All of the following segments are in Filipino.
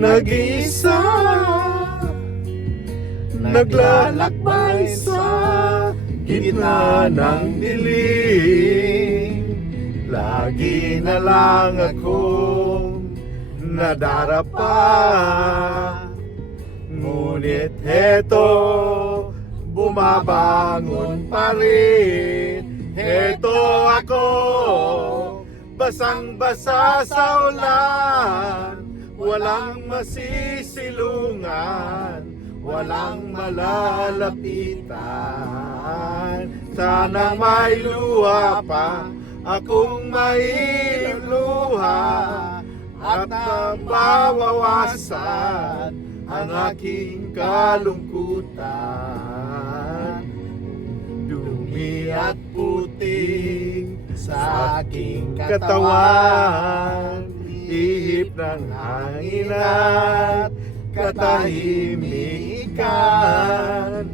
nag-iisa, naglalakbay sa gitna ng dilim. Lagi na lang akong nadarapa, ngunit heto, bumabangon pa rin. Heto ako, basang-basa sa ulan, walang masisilungan, walang malalapitan. Sana may luha pa akong mailuluha, at mabawawasan ang aking kalungkutan. Dumi at puting sa aking katawan, ihip ng hangin at katahimikan.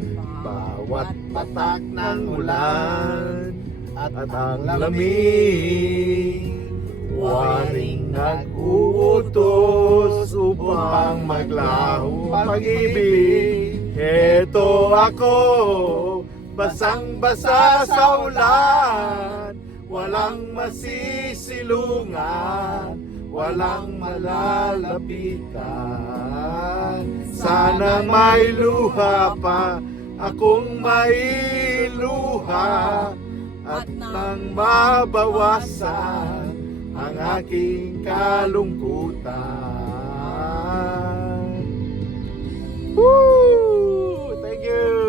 Bawat patak ng ulan at ang lamig, waring nag-uutos upang maglaho pag-ibig. Heto ako, basang-basa sa ulan, walang masisilungan, walang malalapitan. Sana may luha pa akong mailuha, at nang mabawasan ang aking kalungkutan. Woo! Thank you!